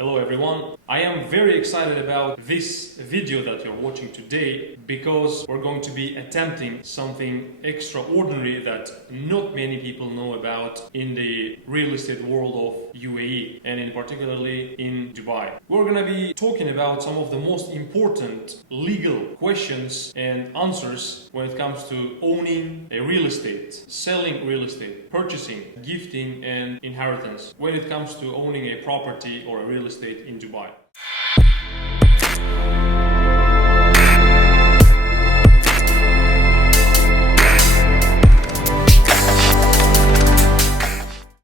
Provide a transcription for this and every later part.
Hello everyone. I am very excited about this video that you're watching today because we're going to be attempting something extraordinary that not many people know about in the real estate world of UAE and in particularly in Dubai. We're going to be talking about some of the most important legal questions and answers when it comes to owning a real estate, selling real estate, purchasing, gifting and inheritance when it comes to owning a property or a real estate in Dubai.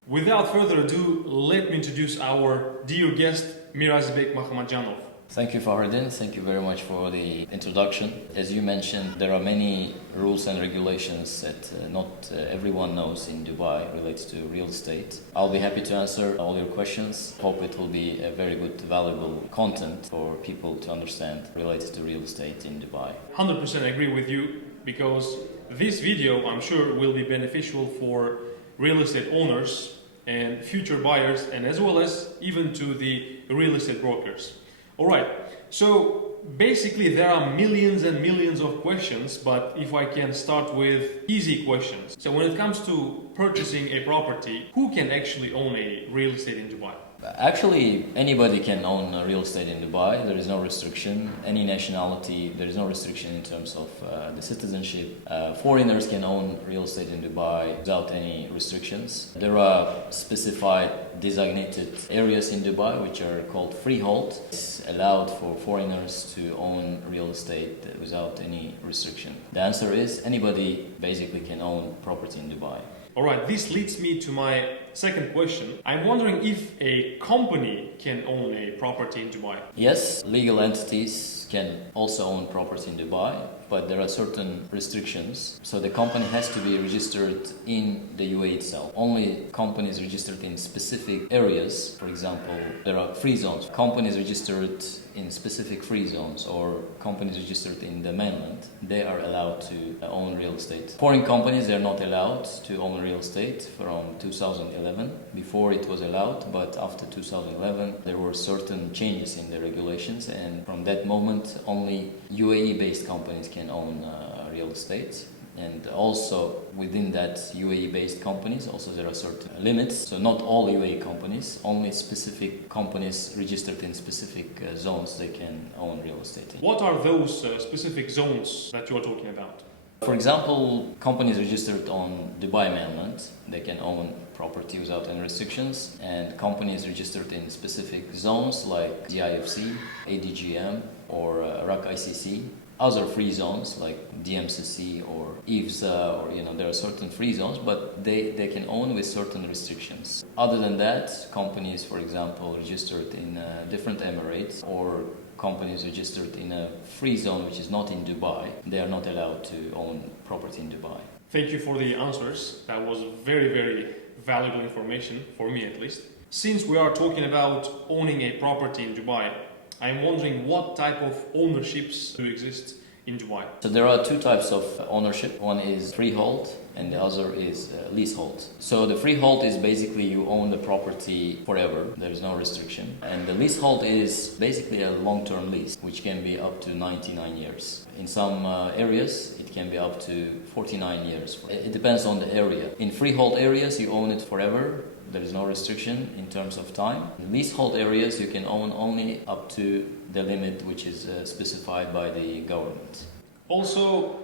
Without further ado, let me introduce our dear guest, Mirazizbek Makhamatzhanov. Thank you, Fahreddin. Thank you very much for the introduction. As you mentioned, there are many rules and regulations that not everyone knows in Dubai relates to real estate. I'll be happy to answer all your questions. Hope it will be a very good, valuable content for people to understand related to real estate in Dubai. 100% agree with you because this video, I'm sure, will be beneficial for real estate owners and future buyers, and as well as even to the real estate brokers. All right, so basically there are millions and millions of questions, but if I can start with easy questions. So when it comes to purchasing a property, who can actually own a real estate in Dubai? Actually, anybody can own real estate in Dubai. There is no restriction. Any nationality, there is no restriction in terms of the citizenship. Foreigners can own real estate in Dubai without any restrictions. There are specified designated areas in Dubai which are called freehold. It's allowed for foreigners to own real estate without any restriction. The answer is anybody basically can own property in Dubai. Alright, this leads me to my second question. I'm wondering if a company can own a property in Dubai. Yes, legal entities can also own property in Dubai, but there are certain restrictions. So the company has to be registered in the UAE itself. Only companies registered in specific areas, for example, there are free zones. Companies registered in specific free zones or companies registered in the mainland, they are allowed to own real estate. Foreign companies, they are not allowed to own real estate from 2011. Before it was allowed, but after 2011 there were certain changes in the regulations, and from that moment only UAE-based companies can own real estate. And also within that UAE-based companies, also there are certain limits. So not all UAE companies, only specific companies registered in specific zones, they can own real estate. What are those specific zones that you are talking about? For example, companies registered on Dubai mainland, they can own property without any restrictions, and companies registered in specific zones like DIFC, ADGM or RAK ICC. Other free zones like DMCC or IFSA, or there are certain free zones, but they can own with certain restrictions. Other than that, companies, for example, registered in different emirates or companies registered in a free zone which is not in Dubai, they are not allowed to own property in Dubai. Thank you for the answers. That was very, very valuable information, for me at least. Since we are talking about owning a property in Dubai, I'm wondering what type of ownerships do exist in Dubai? So there are two types of ownership. One is freehold and the other is leasehold. So the freehold is basically you own the property forever. There is no restriction. And the leasehold is basically a long-term lease, which can be up to 99 years. In some areas, it can be up to 49 years. It depends on the area. In freehold areas, you own it forever. There is no restriction in terms of time. In leasehold areas, you can own only up to the limit which is specified by the government. Also,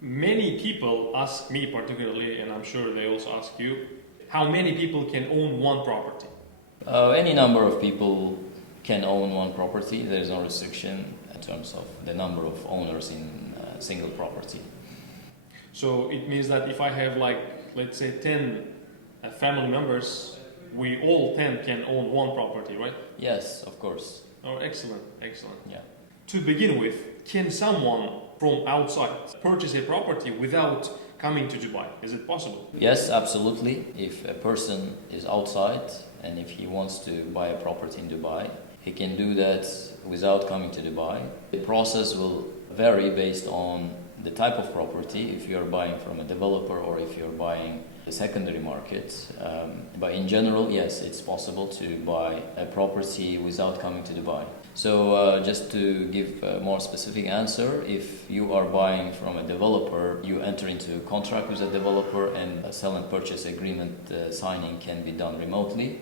many people ask me particularly, and I'm sure they also ask you, how many people can own one property? Any number of people can own one property. There is no restriction in terms of the number of owners in a single property. So it means that if I have let's say 10 family members, we all 10 can own one property, right? Yes, of course. Oh, excellent, excellent. Yeah. To begin with, can someone from outside purchase a property without coming to Dubai? Is it possible? Yes, absolutely. If a person is outside and if he wants to buy a property in Dubai, he can do that without coming to Dubai. The process will vary based on the type of property, if you're buying from a developer or if you're buying the secondary market. But in general, yes, it's possible to buy a property without coming to Dubai. So just to give a more specific answer, if you are buying from a developer, you enter into a contract with a developer, and a sell and purchase agreement signing can be done remotely.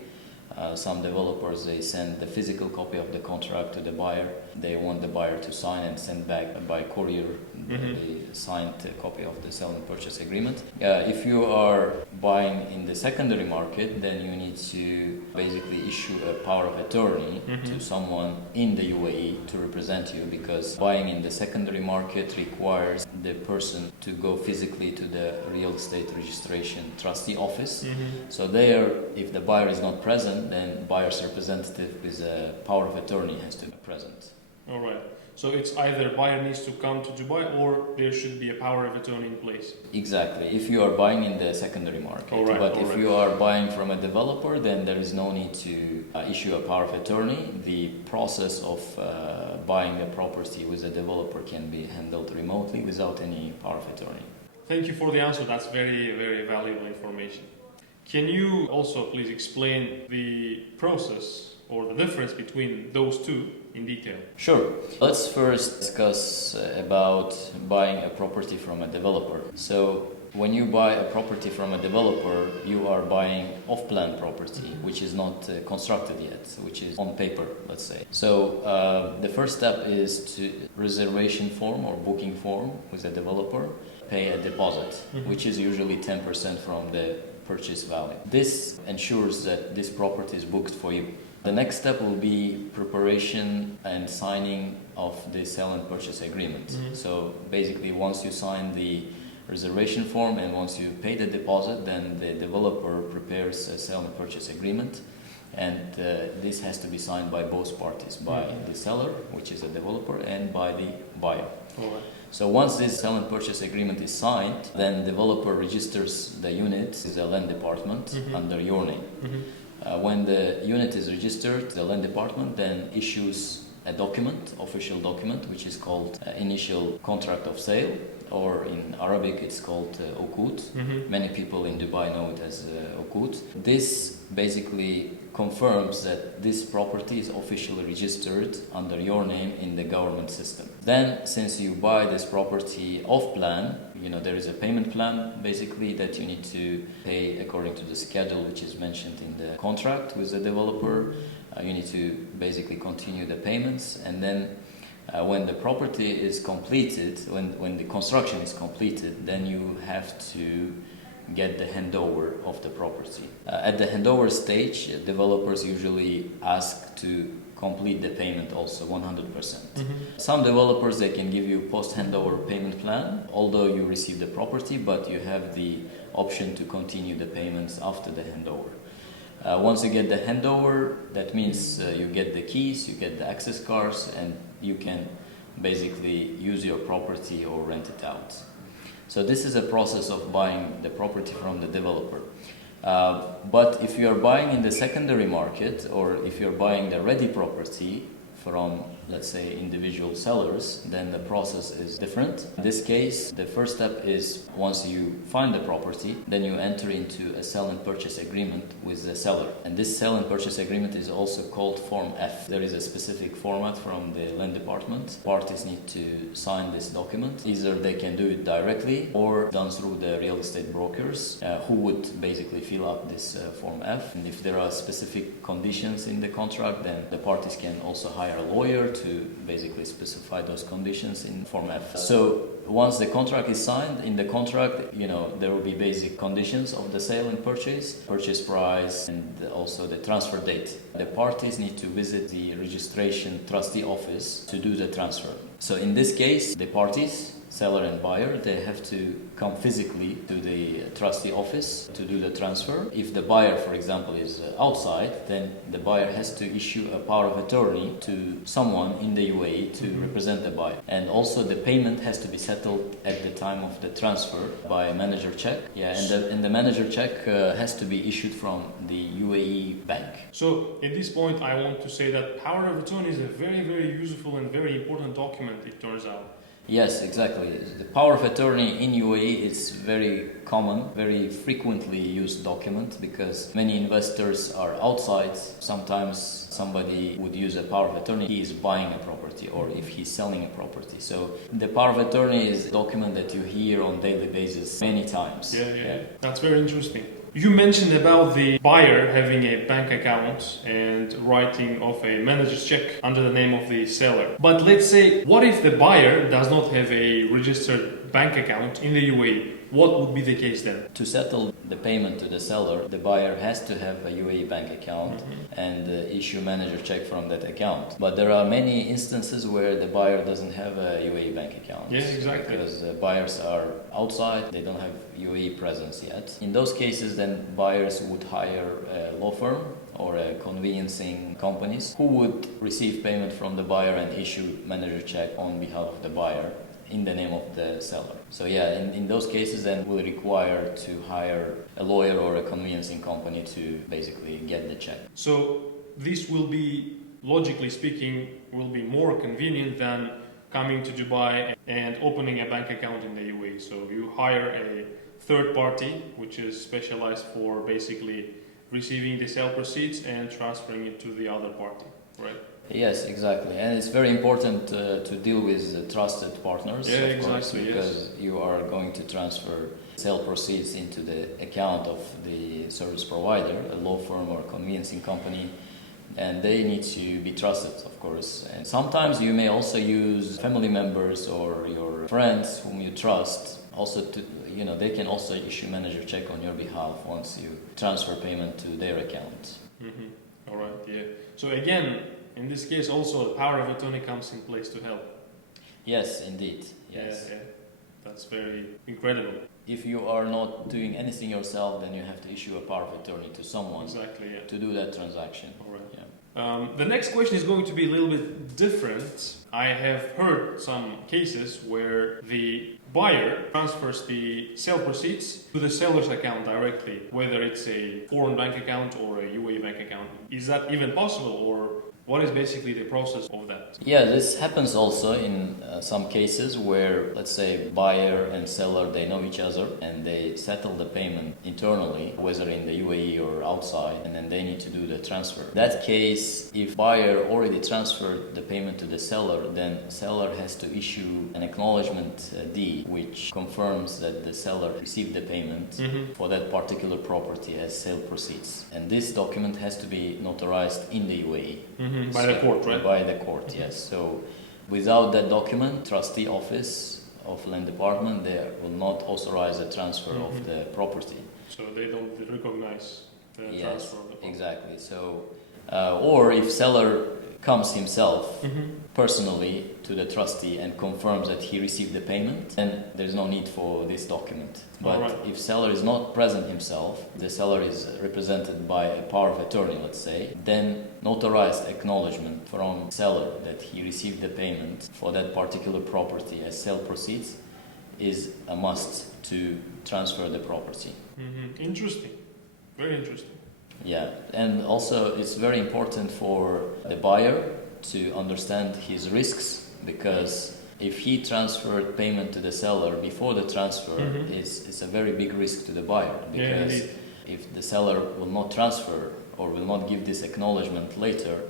Some developers, they send the physical copy of the contract to the buyer. They want the buyer to sign and send back by courier the signed copy of the sell and purchase agreement. If you are buying in the secondary market, then you need to basically issue a power of attorney to someone in the UAE to represent you, because buying in the secondary market requires the person to go physically to the real estate registration trustee office. So there, if the buyer is not present, then buyer's representative with a power of attorney has to be present. All right. So it's either buyer needs to come to Dubai or there should be a power of attorney in place. Exactly. If you are buying in the secondary market. All right, but all if right. you are buying from a developer, then there is no need to issue a power of attorney. The process of buying a property with a developer can be handled remotely without any power of attorney. Thank you for the answer. That's very, very valuable information. Can you also please explain the process or the difference between those two in detail? Sure. Let's first discuss about buying a property from a developer. So when you buy a property from a developer, you are buying off-plan property, which is not constructed yet, which is on paper, let's say. So the first step is to reservation form or booking form with a developer, pay a deposit, which is usually 10% from the purchase value. This ensures that this property is booked for you. The next step will be preparation and signing of the sell and purchase agreement. So basically, once you sign the reservation form and once you pay the deposit, then the developer prepares a sell and purchase agreement, and this has to be signed by both parties, by the seller, which is a developer, and by the buyer. All right. So once this sell and purchase agreement is signed, then developer registers the unit in the land department under your name. When the unit is registered, the land department then issues a document, official document, which is called initial contract of sale, or in Arabic it's called Okut. Many people in Dubai know it as Okut. This basically confirms that this property is officially registered under your name in the government system. Then, since you buy this property off plan, there is a payment plan basically that you need to pay according to the schedule which is mentioned in the contract with the developer. You need to basically continue the payments, and then when the property is completed, when the construction is completed, then you have to get the handover of the property. At the handover stage, developers usually ask to complete the payment also 100%. Some developers, they can give you post-handover payment plan, although you receive the property, but you have the option to continue the payments after the handover. Once you get the handover, that means you get the keys, you get the access cards, and you can basically use your property or rent it out. So this is a process of buying the property from the developer. But if you are buying in the secondary market, or if you're buying the ready property from, let's say, individual sellers, then the process is different. In this case, the first step is once you find the property, then you enter into a sell and purchase agreement with the seller. And this sell and purchase agreement is also called Form F. There is a specific format from the land department. Parties need to sign this document. Either they can do it directly or done through the real estate brokers who would basically fill up this Form F. And if there are specific conditions in the contract, then the parties can also hire a lawyer to basically specify those conditions in Form F. So once the contract is signed, in the contract, there will be basic conditions of the sale and purchase price, and also the transfer date. The parties need to visit the registration trustee office to do the transfer. So in this case, the parties, seller and buyer, they have to come physically to the trustee office to do the transfer. If the buyer, for example, is outside, then the buyer has to issue a power of attorney to someone in the UAE to represent the buyer. And also the payment has to be settled at the time of the transfer by a manager check. And the manager check has to be issued from the UAE bank. So at this point, I want to say that power of attorney is a very, very useful and very important document, it turns out. Yes, exactly. The power of attorney in UAE is very common, very frequently used document because many investors are outside. Sometimes somebody would use a power of attorney. He is buying a property or if he's selling a property. So the power of attorney is a document that you hear on daily basis many times. Yeah. That's very interesting. You mentioned about the buyer having a bank account and writing off a manager's check under the name of the seller. But let's say, what if the buyer does not have a registered bank account in the UAE? What would be the case then? To settle the payment to the seller, the buyer has to have a UAE bank account and issue manager check from that account. But there are many instances where the buyer doesn't have a UAE bank account. Yeah, exactly. Because the buyers are outside, they don't have UAE presence yet. In those cases, then buyers would hire a law firm or a conveyancing companies who would receive payment from the buyer and issue manager check on behalf of the buyer in the name of the seller. So yeah, in those cases then we'll require to hire a lawyer or a conveyancing company to basically get the check. So this will be, logically speaking, will be more convenient than coming to Dubai and opening a bank account in the UAE. So you hire a third party which is specialized for basically receiving the sale proceeds and transferring it to the other party, right? Yes, exactly. And it's very important to deal with trusted partners, of course, because you are going to transfer sale proceeds into the account of the service provider, a law firm or conveyancing company, and they need to be trusted, of course. And sometimes you may also use family members or your friends whom you trust also to, they can also issue manager check on your behalf once you transfer payment to their account. All right, yeah. So again, in this case also the power of attorney comes in place to help. Yes, indeed. Yes. Yeah. That's very incredible. If you are not doing anything yourself, then you have to issue a power of attorney to someone to do that transaction. All right. Yeah. The next question is going to be a little bit different. I have heard some cases where the buyer transfers the sale proceeds to the seller's account directly, whether it's a foreign bank account or a UAE bank account. Is that even possible, or what is basically the process of that? Yeah, this happens also in some cases where, let's say, buyer and seller, they know each other and they settle the payment internally, whether in the UAE or outside, and then they need to do the transfer. That case, if buyer already transferred the payment to the seller, then seller has to issue an acknowledgement deed, which confirms that the seller received the payment for that particular property as sale proceeds. And this document has to be notarized in the UAE. By the court, right? By the court, yes. So without that document, trustee office of land department, they will not authorize the transfer of the property. So they don't recognize the transfer of the property. Exactly. So, or if seller comes himself personally to the trustee and confirms that he received the payment, then there's no need for this document. But if seller is not present himself, the seller is represented by a power of attorney, let's say, then notarized acknowledgement from seller that he received the payment for that particular property as sale proceeds is a must to transfer the property. Interesting. Very interesting. Yeah, and also it's very important for the buyer to understand his risks, because if he transferred payment to the seller before the transfer, it's a very big risk to the buyer, because if the seller will not transfer or will not give this acknowledgement later,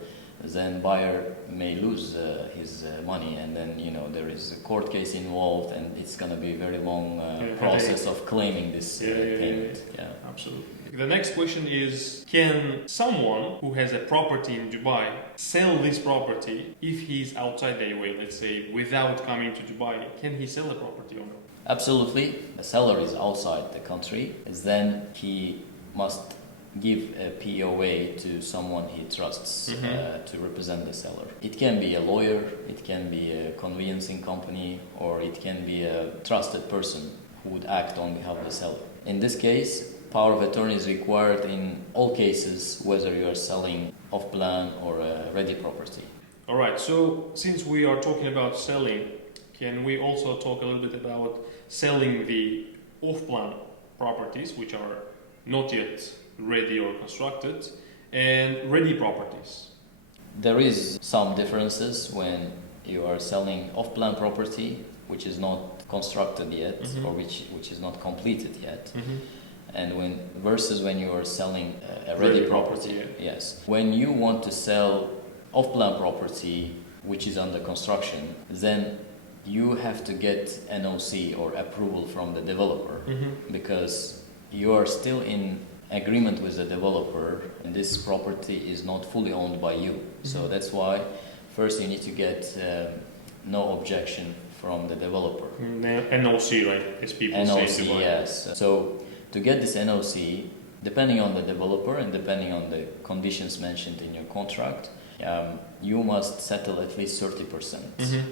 then buyer may lose his money, and then there is a court case involved, and it's going to be a very long process of claiming this payment. Yeah, absolutely. The next question is, can someone who has a property in Dubai sell this property if he's outside the UAE, let's say, without coming to Dubai? Can he sell the property or not? Absolutely. The seller is outside the country, then he must give a POA to someone he trusts to represent the seller. It can be a lawyer, it can be a conveyancing company, or it can be a trusted person who would act on behalf of the seller. In this case, power of attorney is required in all cases, whether you are selling off-plan or a ready property. All right, so since we are talking about selling, can we also talk a little bit about selling the off-plan properties, which are not yet ready or constructed, and ready properties? There is some differences when you are selling off-plan property, which is not constructed yet or which is not completed yet. And versus when you are selling a ready property. Yes. When you want to sell off-plan property which is under construction, then you have to get NOC or approval from the developer because you are still in agreement with the developer and this property is not fully owned by you. So that's why first you need to get no objection from the developer. NOC, right? As people say. NOC, yes. So to get this NOC, depending on the developer and depending on the conditions mentioned in your contract, you must settle at least 30%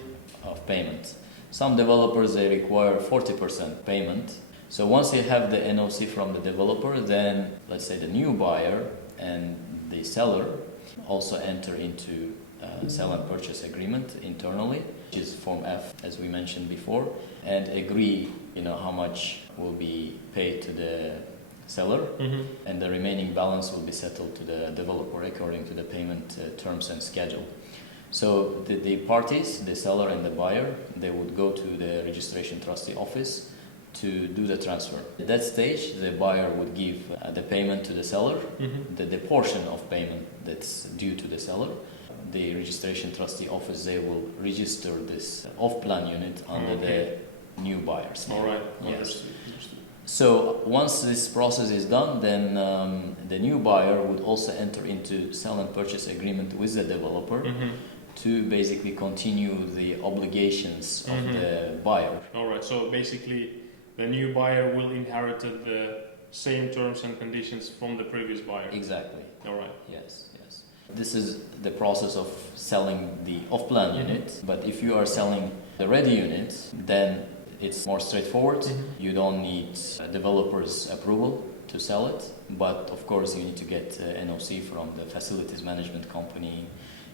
of payment. Some developers, they require 40% payment. So once you have the NOC from the developer, then let's say the new buyer and the seller also enter into sell and purchase agreement internally, which is Form F, as we mentioned before, and agree, how much will be paid to the seller, and the remaining balance will be settled to the developer according to the payment terms and schedule. So the parties, the seller and the buyer, they would go to the registration trustee office to do the transfer. At that stage, the buyer would give the payment to the seller, the portion of payment that's due to the seller. The registration trustee office, they will register this off-plan unit under the new buyer's name. All right. Yes. So once this process is done, then the new buyer would also enter into sell and purchase agreement with the developer to basically continue the obligations of the buyer. All right. So basically, the new buyer will inherit the same terms and conditions from the previous buyer. Exactly. All right. Yes. This is the process of selling the off-plan unit. But if you are selling the ready unit, then it's more straightforward. You don't need developer's approval to sell it, but of course you need to get NOC from the facilities management company.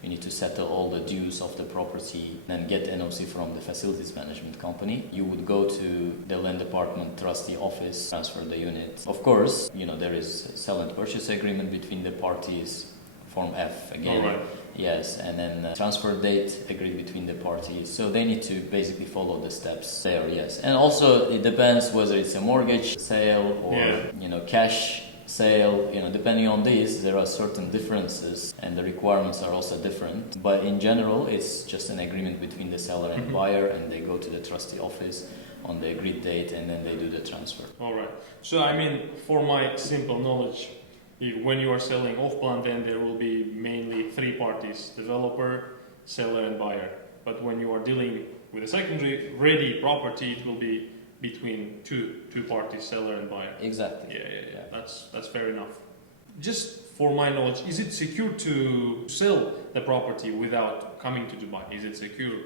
You need to settle all the dues of the property and get NOC from the facilities management company. You would go to the land department trustee office, transfer the unit. Of course, there is sell and purchase agreement between the parties, Form F again. All right. Yes, and then transfer date agreed between the parties. So they need to basically follow the steps there, yes. And also it depends whether it's a mortgage sale or cash sale. Depending on these, there are certain differences and the requirements are also different. But in general, it's just an agreement between the seller and buyer, and they go to the trustee office on the agreed date and then they do the transfer. All right. So for my simple knowledge, when you are selling off-plan, then there will be mainly three parties: developer, seller, and buyer. But when you are dealing with a secondary ready property, it will be between two parties, seller and buyer. Exactly. Yeah. That's fair enough. Just for my knowledge, is it secure to sell the property without coming to Dubai? Is it secure?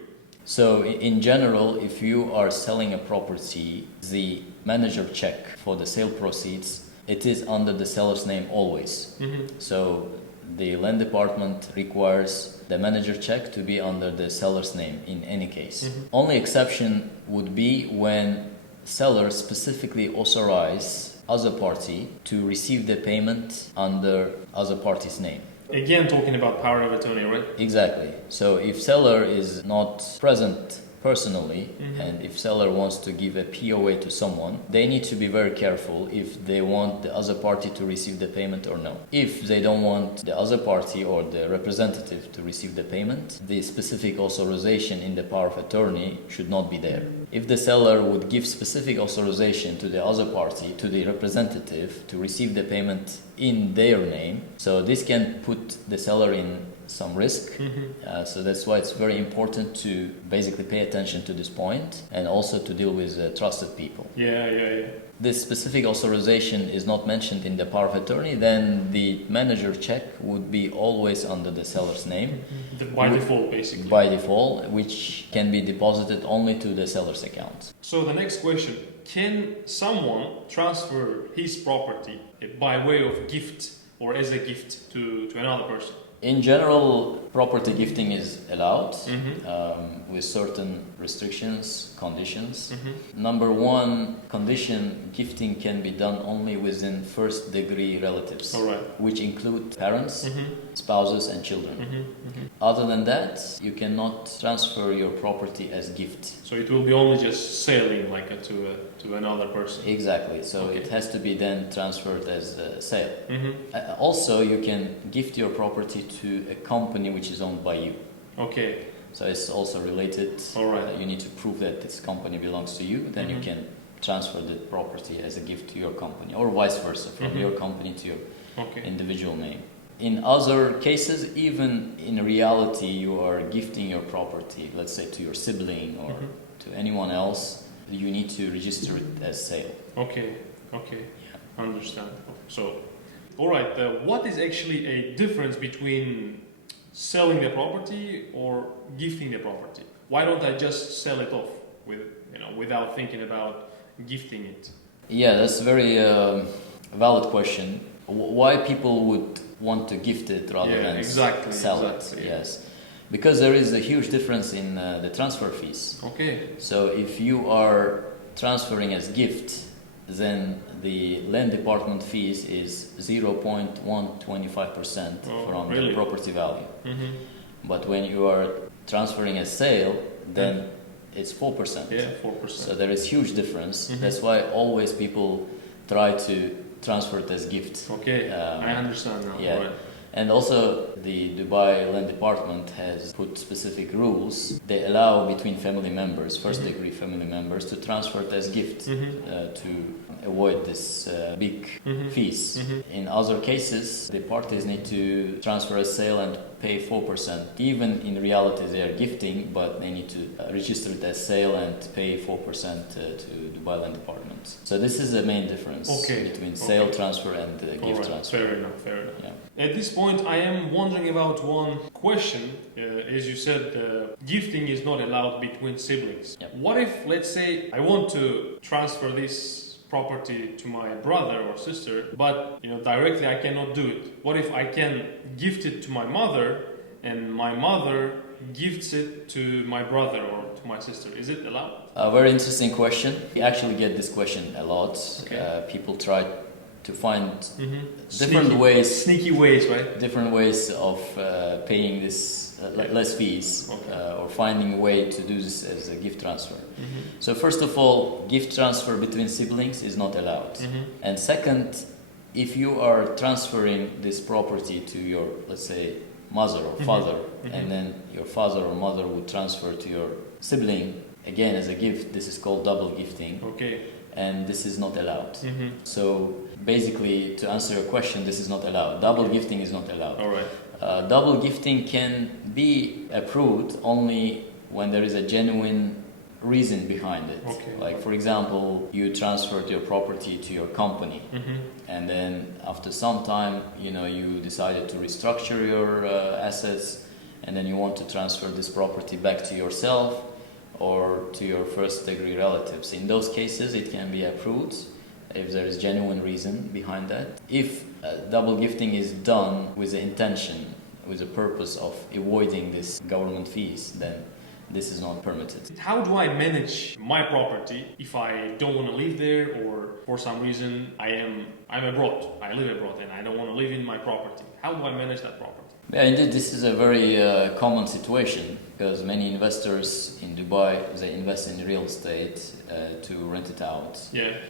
So in general, if you are selling a property, the manager check for the sale proceeds, it is under the seller's name always. So the land department requires the manager check to be under the seller's name in any case. Only exception would be when seller specifically authorize other party to receive the payment under other party's name. Again, talking about power of attorney, right? Exactly. So if seller is not present personally, and if seller wants to give a POA to someone, they need to be very careful if they want the other party to receive the payment or no. If they don't want the other party or the representative to receive the payment, the specific authorization in the power of attorney should not be there. If the seller would give specific authorization to the other party, to the representative, to receive the payment in their name, so this can put the seller in some risk. So that's why it's very important to basically pay attention to this point and also to deal with trusted people. Yeah. This specific authorization is not mentioned in the power of attorney, then the manager check would be always under the seller's name. By default, basically. By default, which can be deposited only to the seller's account. So the next question, can someone transfer his property by way of gift or as a gift to another person? In general, property gifting is allowed Mm-hmm. with certain restrictions, conditions. Mm-hmm. Number one condition, gifting can be done only within first degree relatives, All right. which include parents, Mm-hmm. spouses and children. Mm-hmm. Mm-hmm. Other than that, you cannot transfer your property as gift. So it will be only just selling like to another person. Exactly. So Okay. it has to be then transferred as a sale. Mm-hmm. Also, you can gift your property to a company which is owned by you. Okay. So it's also related. All right. You need to prove that this company belongs to you. Then you Mhm. can transfer the property as a gift to your company, or vice versa, from Mhm. your company to your Okay. individual name. In other cases, even in reality, you are gifting your property, let's say to your sibling or Mhm. to anyone else, you need to register it as sale. Okay. Okay. Understand. So, all right. What is actually a difference between selling the property or gifting the property? Why don't I just sell it off without thinking about gifting it? Yeah, that's a very valid question. Why people would want to gift it rather than sell it? Yeah. Yes, because there is a huge difference in the transfer fees. Okay. So if you are transferring as gift, then the land department fees is 0.125% from really? the property value. Mm-hmm. But when you are transferring as sale, then it's 4%. Yeah, 4%. So there is huge difference. Mhm. That's why always people try to transfer it as gift. Okay, I understand now. Yeah. All right. And also the Dubai Land Department has put specific rules. They allow between family members, first degree family members, to transfer it as gift to avoid this big fees. In other cases, the parties need to transfer as sale and pay 4%. Even in reality, they are gifting, but they need to register it as sale and pay 4% to Dubai Land Department. So this is the main difference between sale transfer and gift transfer. Fair enough, fair enough. Yeah. At this point, I am wondering about one question. As you said, gifting is not allowed between siblings. Yep. What if, let's say, I want to transfer this property to my brother or sister, but directly I cannot do it? What if I can gift it to my mother, and my mother gifts it to my brother or to my sister? Is it allowed? A very interesting question. We actually get this question a lot. Okay. People try to find sneaky ways, right? Different ways of paying this less fees, or finding a way to do this as a gift transfer. So first of all, gift transfer between siblings is not allowed. And second, if you are transferring this property to your, let's say, mother or father, and then your father or mother would transfer to your sibling, again as a gift, this is called double gifting. Okay. And this is not allowed. So basically, to answer your question, this is not allowed. Double gifting is not allowed. All right. Double gifting can be approved only when there is a genuine reason behind it. Okay. Like, for example, you transferred your property to your company, and then after some time, you decided to restructure your assets, and then you want to transfer this property back to yourself or to your first degree relatives. In those cases, it can be approved if there is genuine reason behind that. If double gifting is done with the intention, with the purpose of avoiding this government fees, then this is not permitted. How do I manage my property if I don't want to live there, or for some reason I'm abroad, I live abroad and I don't want to live in my property? How do I manage that property? Yeah, indeed, this is a very common situation, because many investors in Dubai, they invest in real estate to rent it out,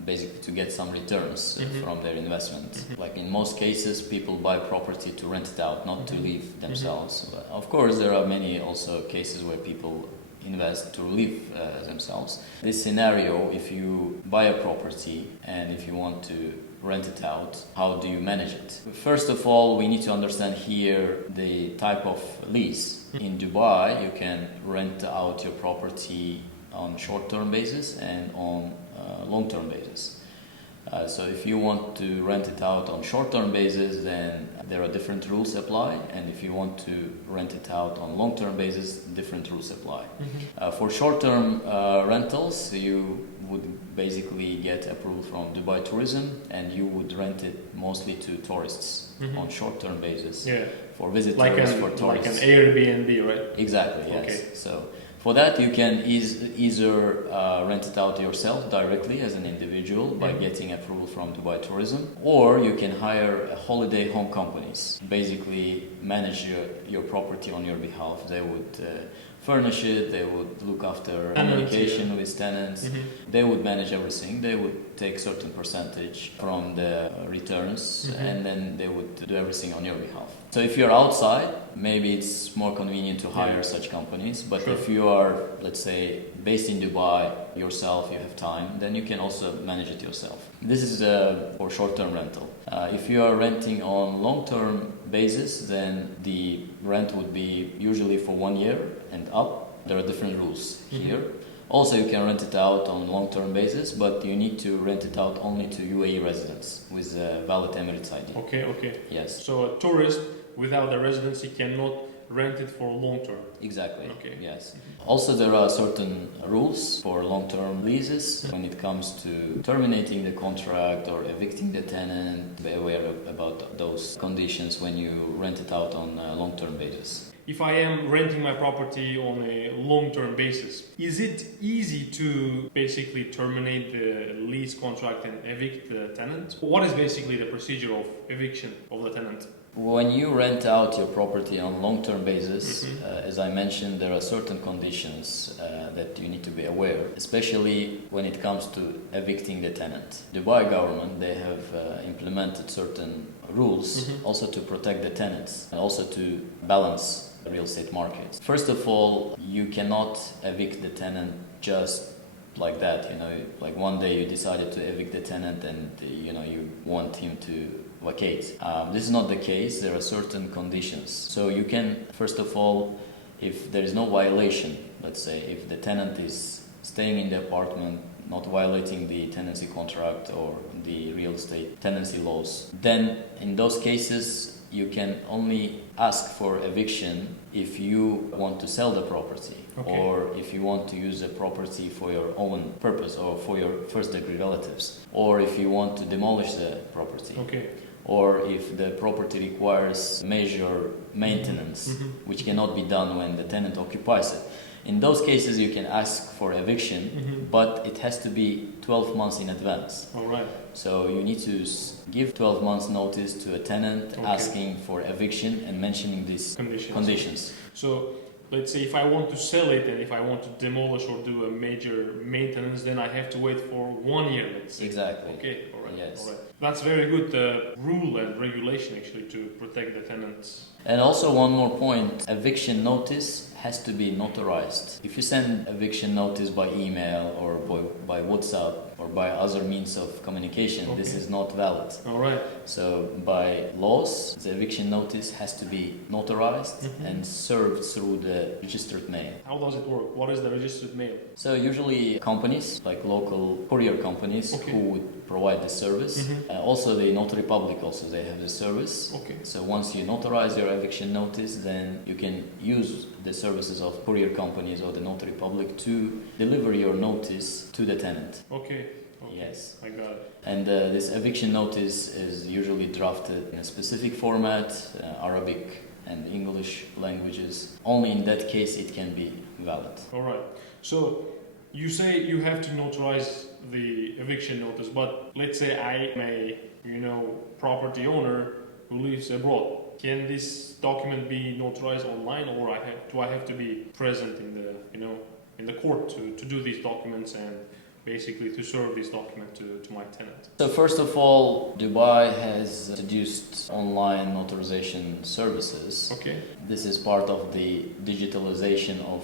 basically to get some returns from their investment. Like in most cases, people buy property to rent it out, not to live themselves. But of course, there are many also cases where people invest to live themselves. This scenario, if you buy a property and if you want to rent it out, how do you manage it? First of all, we need to understand here the type of lease. In Dubai, you can rent out your property on short-term basis and on long-term basis. So if you want to rent it out on short-term basis, then there are different rules apply, and if you want to rent it out on long-term basis, different rules apply. For short-term rentals, you would basically get approval from Dubai Tourism, and you would rent it mostly to tourists on short-term basis. Yeah. For visitors, for tourists. Like an Airbnb, right? Exactly, yes. Okay. So for that, you can either rent it out yourself directly as an individual by getting approval from Dubai Tourism, or you can hire holiday home companies. Basically, manage your property on your behalf. They would furnish it, they would look after communication with tenants, they would manage everything, they would take certain percentage from the returns, and then they would do everything on your behalf. So if you're outside, maybe it's more convenient to hire such companies, but if you are, let's say, based in Dubai yourself, you have time, then you can also manage it yourself. This is for short-term rental. If you are renting on long-term basis, then the rent would be usually for 1 year and up. There are different rules here. Also, you can rent it out on long-term basis, but you need to rent it out only to UAE residents with a valid Emirates ID. Okay. Yes. So a tourist without a residency cannot rent it for long-term. Exactly. Okay. Yes. Also, there are certain rules for long-term leases when it comes to terminating the contract or evicting the tenant. Be aware about those conditions when you rent it out on a long-term basis. If I am renting my property on a long-term basis, is it easy to basically terminate the lease contract and evict the tenant? What is basically the procedure of eviction of the tenant? When you rent out your property on a long-term basis, as I mentioned, there are certain conditions that you need to be aware, especially when it comes to evicting the tenant. Dubai government, they have implemented certain rules also to protect the tenants and also to balance the real estate market. First of all, you cannot evict the tenant just like that, like one day you decided to evict the tenant and you want him to vacate. This is not the case. There are certain conditions. So you can, first of all, if there is no violation, let's say if the tenant is staying in the apartment, not violating the tenancy contract or the real estate tenancy laws, then in those cases you can only ask for eviction if you want to sell the property or if you want to use the property for your own purpose or for your first-degree relatives, or if you want to demolish the property. Or if the property requires major maintenance, which cannot be done when the tenant occupies it. In those cases, you can ask for eviction, but it has to be 12 months in advance. All right. So you need to give 12 months notice to a tenant asking for eviction and mentioning these conditions. So let's say if I want to sell it and if I want to demolish or do a major maintenance, then I have to wait for 1 year, let's say. Exactly. Okay, all right. Yes. All right. That's very good rule and regulation actually to protect the tenants. And also one more point, eviction notice has to be notarized. If you send eviction notice by email or by WhatsApp or by other means of communication, this is not valid. All right. So by laws, the eviction notice has to be notarized and served through the registered mail. How does it work? What is the registered mail? So usually companies, like local courier companies who would provide the service. Also the notary public also, they have the service. So once you notarize your eviction notice, then you can use the services of courier companies or the notary public to deliver your notice to the tenant. Okay. Yes. I got it. And this eviction notice is usually drafted in a specific format, Arabic and English languages. Only in that case it can be valid. All right. So you say you have to notarize the eviction notice, but let's say I am a property owner who lives abroad. Can this document be notarized online, or do I have to be present in the court to do these documents and basically to serve this document to my tenant? So first of all, Dubai has introduced online notarization services. This is part of the digitalization of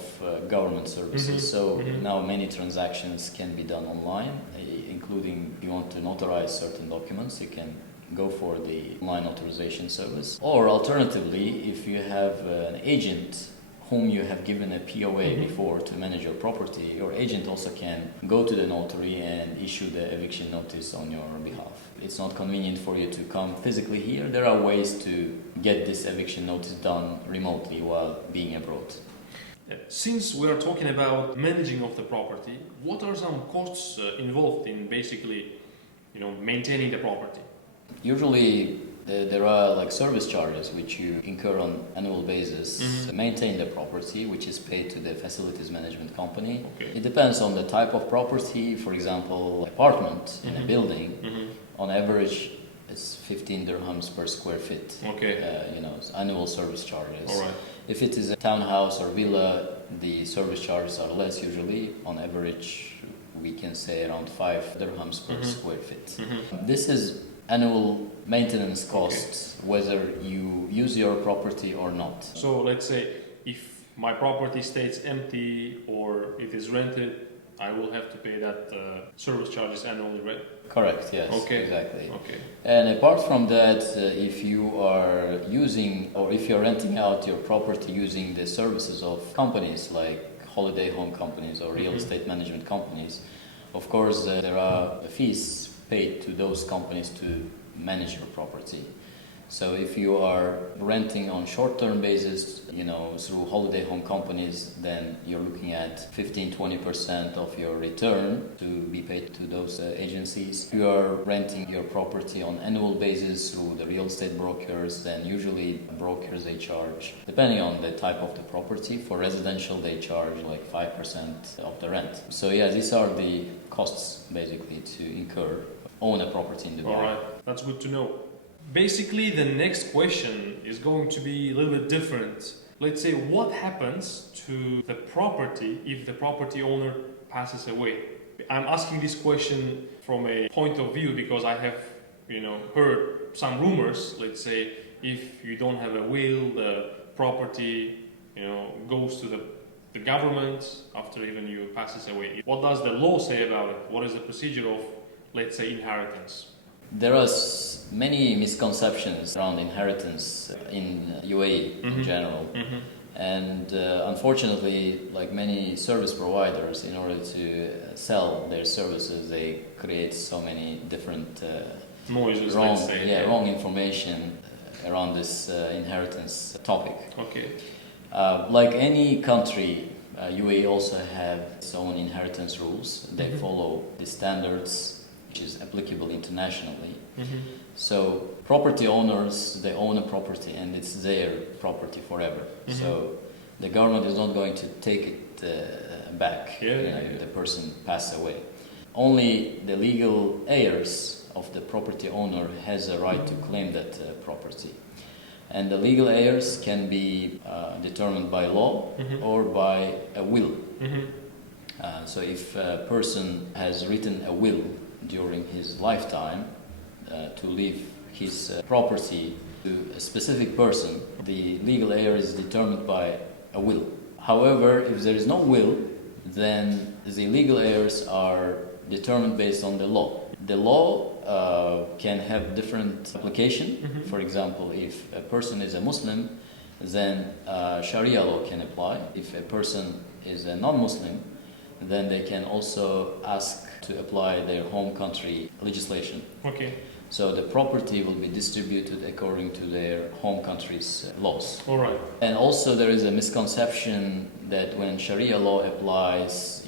government services. So now many transactions can be done online, including if you want to notarize certain documents, you can go for the online authorization service. Or alternatively, if you have an agent whom you have given a POA before to manage your property, your agent also can go to the notary and issue the eviction notice on your behalf. It's not convenient for you to come physically here. There are ways to get this eviction notice done remotely while being abroad. Since we are talking about managing of the property, what are some costs involved in basically, maintaining the property? Usually there are like service charges which you incur on annual basis to maintain the property, which is paid to the facilities management company. Okay. It depends on the type of property. For example, apartment in a building, on average it's 15 dirhams per square feet. Okay. Annual service charges. All right. If it is a townhouse or villa, the service charges are less usually. On average, we can say around 5 dirhams per square feet. This is annual maintenance costs, whether you use your property or not. So let's say if my property stays empty or it is rented, I will have to pay that service charges annually, right? Correct, yes. Okay. Exactly. Okay. And apart from that, if you are using or if you're renting out your property using the services of companies like holiday home companies or real estate management companies, of course there are fees paid to those companies to manage your property. So if you are renting on short-term basis, through holiday home companies, then you're looking at 15-20% of your return to be paid to those agencies. If you are renting your property on annual basis through the real estate brokers, then usually brokers, they charge, depending on the type of the property. For residential, they charge like 5% of the rent. So yeah, these are the costs basically to incur, own a property in Dubai. All right, that's good to know. Basically, the next question is going to be a little bit different. Let's say, what happens to the property if the property owner passes away? I'm asking this question from a point of view because I have, heard some rumors. Let's say, if you don't have a will, the property, goes to the government after even you passes away. What does the law say about it? What is the procedure of, let's say, inheritance? There are many misconceptions around inheritance in UAE in general. And unfortunately, like many service providers, in order to sell their services, they create so many different noises, wrong information around this inheritance topic. Okay. Like any country, UAE also have its own inheritance rules. They follow the standards which is applicable internationally. So property owners, they own a property and it's their property forever. So the government is not going to take it back if the person passed away. Only the legal heirs of the property owner has a right to claim that property. And the legal heirs can be determined by law or by a will. So if a person has written a will during his lifetime to leave his property to a specific person, the legal heir is determined by a will. However, if there is no will, then the legal heirs are determined based on the law. The law can have different application. For example, if a person is a Muslim, then Sharia law can apply. If a person is a non-Muslim, then they can also ask to apply their home country legislation. Okay. So the property will be distributed according to their home country's laws. All right. And also there is a misconception that when Sharia law applies,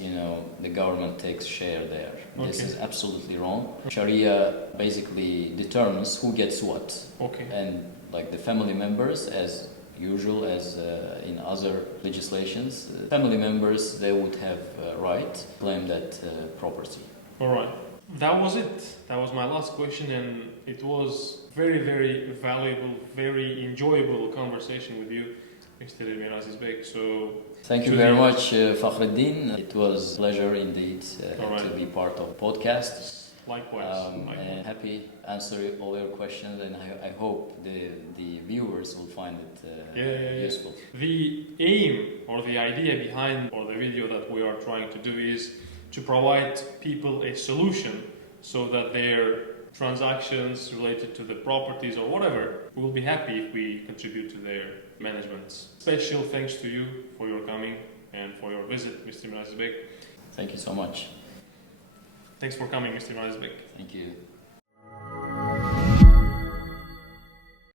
the government takes share there. Okay. This is absolutely wrong. Sharia basically determines who gets what. Okay. And like the family members, as usual as in other legislations, family members, they would have right to claim that property. All right. That was it. That was my last question, and it was very, very valuable, very enjoyable conversation with you, Mr. Mirazizbek. So thank you very much, Fakhreddin. It was a pleasure indeed to be part of the podcast. Likewise. And happy answer all your questions, and I hope the viewers will find it useful. The aim or the idea behind or the video that we are trying to do is to provide people a solution so that their transactions related to the properties or whatever, we will be happy if we contribute to their management. Special thanks to you for your coming and for your visit, Mr. Mirazizbek. Thank you so much. Thanks for coming, Mr. Mirazizbek. Thank you.